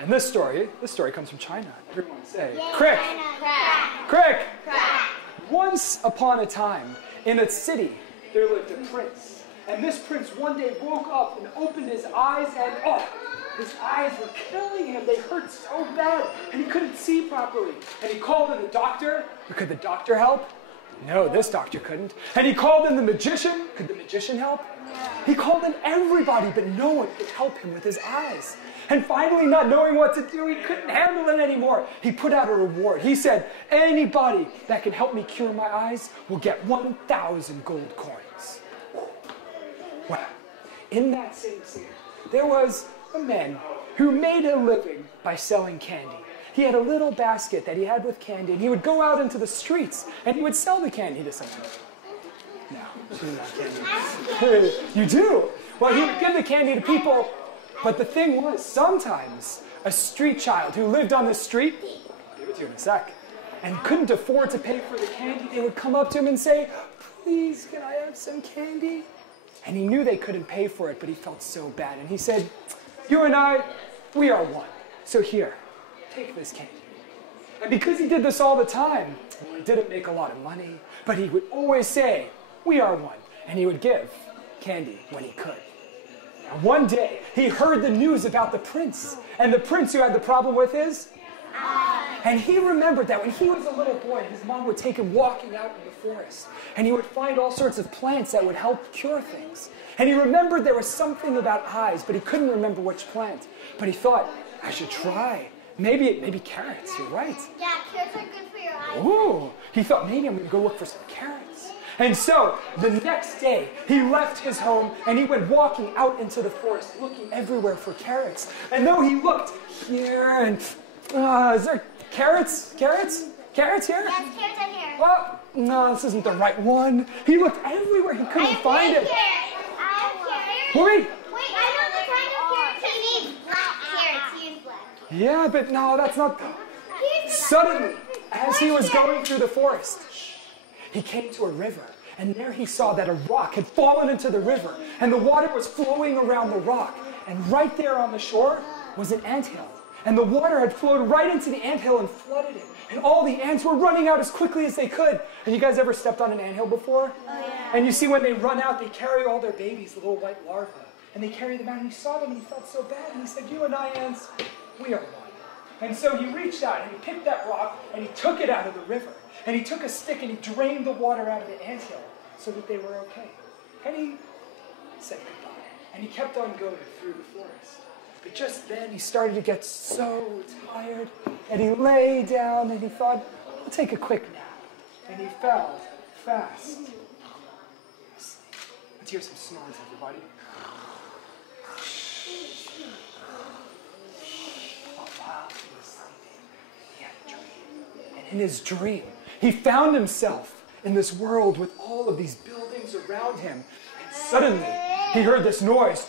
And this story comes from China. Everyone say, Yay, crick, China. Crack. crick. Crack. Once upon a time, in a city, there lived a prince. And this prince one day woke up and opened his eyes and, his eyes were killing him. They hurt so bad, and he couldn't see properly. And he called in the doctor. Could the doctor help? No, this doctor couldn't. And he called in the magician. Could the magician help? He called in everybody, but no one could help him with his eyes. And finally, not knowing what to do, he couldn't handle it anymore. He put out a reward. He said, anybody that can help me cure my eyes will get 1,000 gold coins. Well, in that same city, there was a man who made a living by selling candy. He had a little basket that he had with candy, and he would go out into the streets, and he would sell the candy to someone. No, she's not candy. You do? Well, he would give the candy to people, but the thing was, sometimes a street child who lived on the street, I'll give it to you in a sec, and couldn't afford to pay for the candy, they would come up to him and say, please, can I have some candy? And he knew they couldn't pay for it, but he felt so bad. And he said, you and I, we are one. So here, take this candy. And because he did this all the time, he didn't make a lot of money, but he would always say, we are one. And he would give candy when he could. Now, one day, he heard the news about the prince. And the prince who had the problem with his eyes. And he remembered that when he was a little boy, his mom would take him walking out in the forest. And he would find all sorts of plants that would help cure things. And he remembered there was something about eyes, but he couldn't remember which plant. But he thought, I should try. Maybe carrots, you're right. Yeah, carrots are good for your eyes. Ooh, he thought maybe I'm going to go look for some carrots. And so, the next day, he left his home and he went walking out into the forest, looking everywhere for carrots. And though he looked here and, is there carrots? Carrots? Carrots here? Yes, carrots are here. Oh, no, this isn't the right one. He looked everywhere, he couldn't find it. I have carrots. Wait. Wait, I know the kind of carrots he needs. Black carrots. He needs black. Yeah, but no, that's not... Suddenly, as he was going through the forest, he came to a river, and there he saw that a rock had fallen into the river, and the water was flowing around the rock. And right there on the shore was an anthill, and the water had flowed right into the anthill and flooded it. And all the ants were running out as quickly as they could. And you guys ever stepped on an anthill before? Oh, yeah. And you see when they run out, they carry all their babies, the little white larvae. And they carry them out, and he saw them, and he felt so bad. And he said, you and I, ants, we are one. And so he reached out, and he picked that rock, and he took it out of the river. And he took a stick, and he drained the water out of the anthill so that they were okay. And he said goodbye. And he kept on going through the forest. But just then, he started to get so tired, and he lay down, and he thought, I'll take a quick nap. And he fell fast asleep. Let's hear some snores, everybody. While he was sleeping, he had a dream. And in his dream, he found himself in this world with all of these buildings around him. And suddenly, he heard this noise.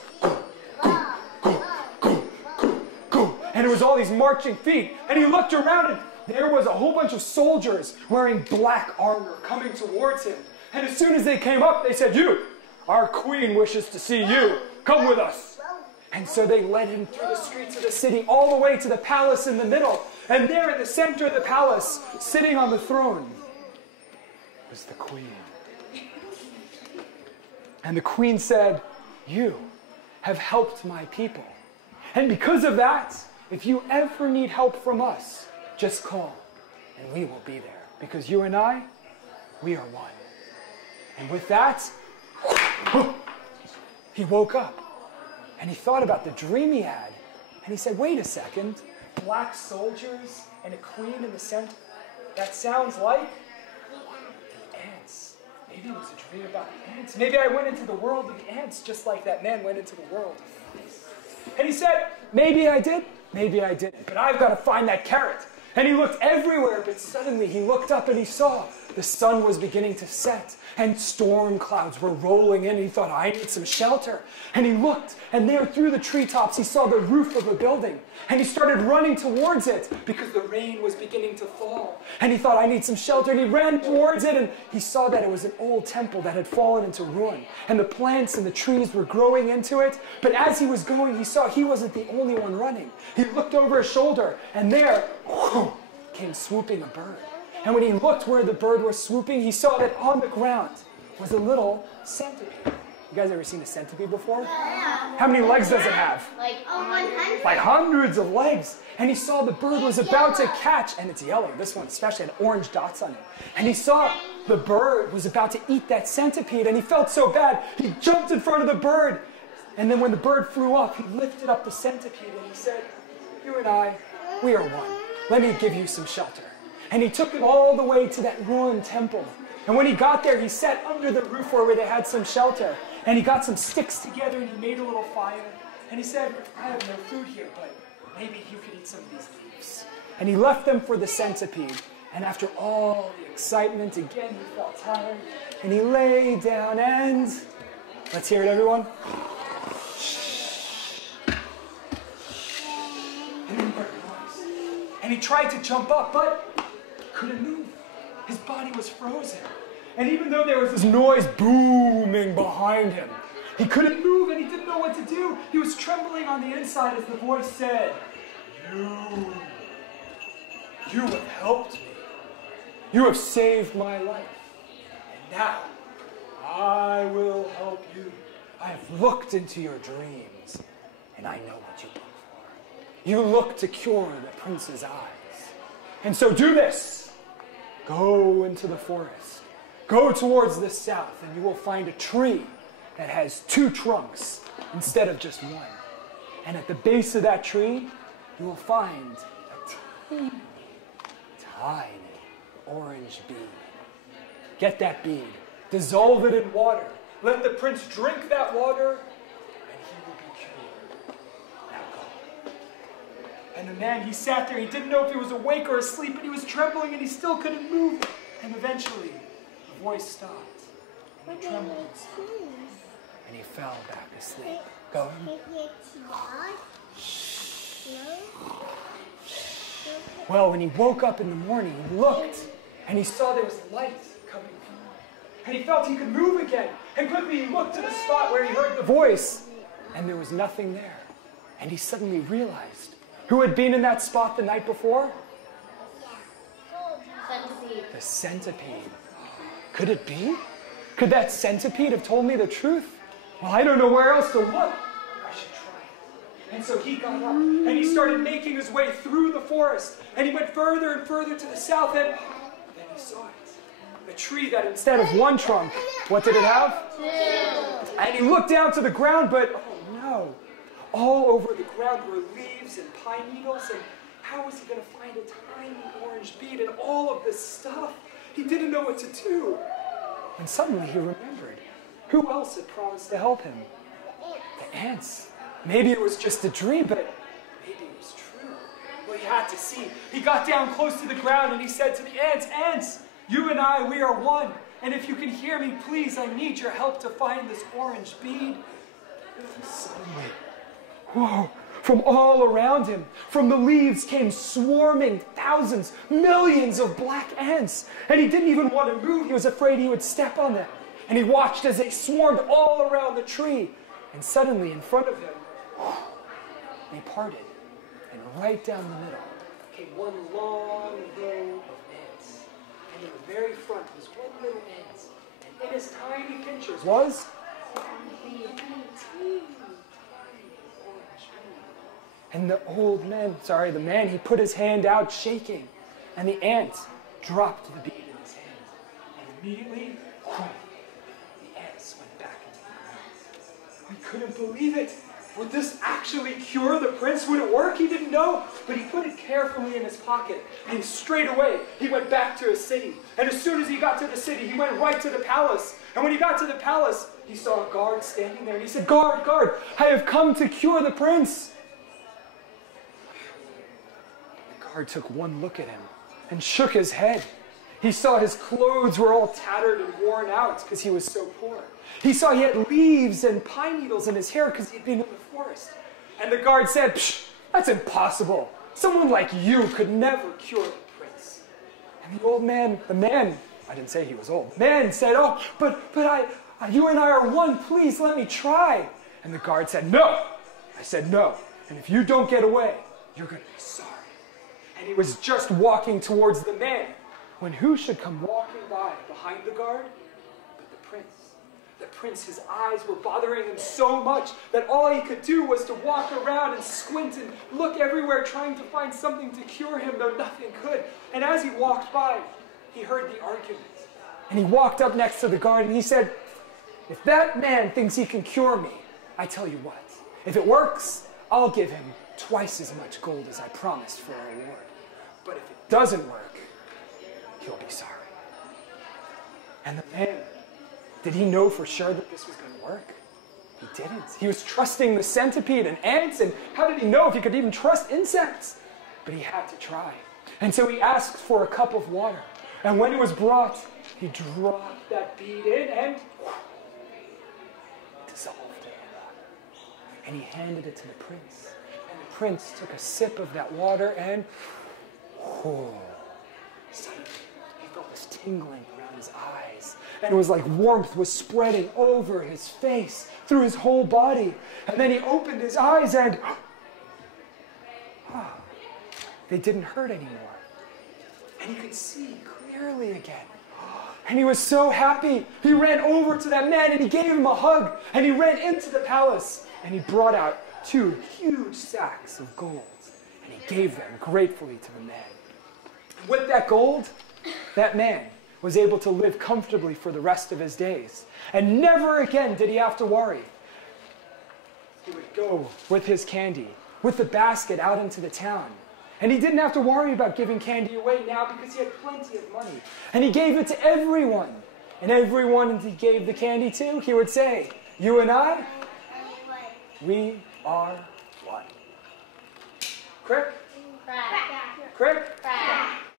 And it was all these marching feet. And he looked around, and there was a whole bunch of soldiers wearing black armor coming towards him. And as soon as they came up, they said, you, our queen wishes to see you. Come with us. And so they led him through the streets of the city, all the way to the palace in the middle. And there in the center of the palace, sitting on the throne, was the queen. And the queen said, you have helped my people. And because of that, if you ever need help from us, just call, and we will be there. Because you and I, we are one. And with that, he woke up, and he thought about the dream he had. And he said, wait a second, black soldiers and a queen in the center? That sounds like the ants. Maybe it was a dream about the ants. Maybe I went into the world of the ants just like that man went into the world of the ants. And he said, maybe I did, maybe I didn't, but I've got to find that carrot. And he looked everywhere, but suddenly he looked up and he saw the sun was beginning to set and storm clouds were rolling in. He thought, I need some shelter. And he looked, and there through the treetops, he saw the roof of a building. And he started running towards it because the rain was beginning to fall. And he thought, I need some shelter. And he ran towards it, and he saw that it was an old temple that had fallen into ruin. And the plants and the trees were growing into it. But as he was going, he saw he wasn't the only one running. He looked over his shoulder, and there came swooping a bird. And when he looked where the bird was swooping, he saw that on the ground was a little centipede. You guys ever seen a centipede before? Yeah. How many legs does it have? Like 100. Like hundreds of legs. And he saw the bird was about to catch, and it's yellow. This one especially had orange dots on it. And he saw the bird was about to eat that centipede, and he felt so bad. He jumped in front of the bird. And then when the bird flew up, he lifted up the centipede and he said, you and I, we are one. Let me give you some shelter. And he took him all the way to that ruined temple. And when he got there, he sat under the roof where they had some shelter. And he got some sticks together and he made a little fire. And he said, I have no food here, but maybe you could eat some of these leaves. And he left them for the centipede. And after all the excitement, again, he felt tired. And he lay down and... Let's hear it, everyone. And then he heard a noise. And he tried to jump up, but couldn't move. His body was frozen. And even though there was this noise booming behind him, he couldn't move and he didn't know what to do. He was trembling on the inside as the voice said, You have helped me. You have saved my life. And now, I will help you. I have looked into your dreams, and I know what you look for. You look to cure the prince's eyes. And so do this. Go into the forest. Go towards the south, and you will find a tree that has 2 trunks instead of just 1. And at the base of that tree, you will find a teeny, tiny orange bead. Get that bead. Dissolve it in water. Let the prince drink that water, and he will be cured. Now go. And the man, he sat there. He didn't know if he was awake or asleep, but he was trembling, and he still couldn't move. And eventually, the voice stopped. And he trembled. And he fell back asleep. Go. Well, when he woke up in the morning, he looked, and he saw there was light coming from him. And he felt he could move again. And quickly he looked to the spot where he heard the voice, and there was nothing there. And he suddenly realized who had been in that spot the night before? Centipede. The centipede. Could it be? Could that centipede have told me the truth? Well, I don't know where else to look. I should try it. And so he got up, and he started making his way through the forest. And he went further and further to the south, and then he saw it. A tree that instead of 1 trunk, what did it have? 2. And he looked down to the ground, but oh no. All over the ground were leaves and pine needles, and how was he going to find a tiny orange bead and all of this stuff? He didn't know what to do. And suddenly he remembered. Who else had promised to help him? The ants. Maybe it was just a dream, but maybe it was true. Well, he had to see. He got down close to the ground and he said to the ants, Ants, you and I, we are one. And if you can hear me, please, I need your help to find this orange bead. Suddenly, whoa, from all around him, from the leaves came swarming thousands, millions of black ants. And he didn't even want to move. He was afraid he would step on them. And he watched as they swarmed all around the tree. And suddenly, in front of him, they parted. And right down the middle came one long row of ants. And in the very front was one little ant. And in his tiny pinchers was and the man, he put his hand out shaking, and the ant dropped the bead in his hand. And immediately, the ants went back into the ground. He couldn't believe it. Would this actually cure the prince? Would it work? He didn't know, but he put it carefully in his pocket, and straight away, he went back to his city. And as soon as he got to the city, he went right to the palace. And when he got to the palace, he saw a guard standing there, and he said, Guard, guard, I have come to cure the prince. guard took one look at him and shook his head. He saw his clothes were all tattered and worn out because he was so poor. He saw he had leaves and pine needles in his hair because he'd been in the forest. And the guard said, "Psh, that's impossible. Someone like you could never cure the prince." And the old man, I didn't say he was old, the man said, "Oh, but you and I are one, please let me try." And the guard said, "No." I said, "No. And if you don't get away, you're going to be sorry." And he was just walking towards the man when who should come walking by behind the guard but the prince. The prince, his eyes were bothering him so much that all he could do was to walk around and squint and look everywhere trying to find something to cure him, though nothing could. And as he walked by, he heard the argument. And he walked up next to the guard and he said, "If that man thinks he can cure me, I tell you what, if it works, I'll give him twice as much gold as I promised for a reward. But if it doesn't work, he'll be sorry." And the man, did he know for sure that this was going to work? He didn't. He was trusting the centipede and ants, and how did he know if he could even trust insects? But he had to try. And so he asked for a cup of water. And when it was brought, he dropped that bead in and dissolved it. And he handed it to the prince. And the prince took a sip of that water and suddenly he felt this tingling around his eyes. And it was like warmth was spreading over his face, through his whole body. And then he opened his eyes and they didn't hurt anymore. And he could see clearly again. And he was so happy. He ran over to that man and he gave him a hug. And he ran into the palace and he brought out 2 huge sacks of gold. And he gave them gratefully to the man. With that gold, that man was able to live comfortably for the rest of his days. And never again did he have to worry. He would go with his candy, with the basket out into the town. And he didn't have to worry about giving candy away now because he had plenty of money. And he gave it to everyone. And everyone he gave the candy to, he would say, "You and I, we are one." Crick? Crick?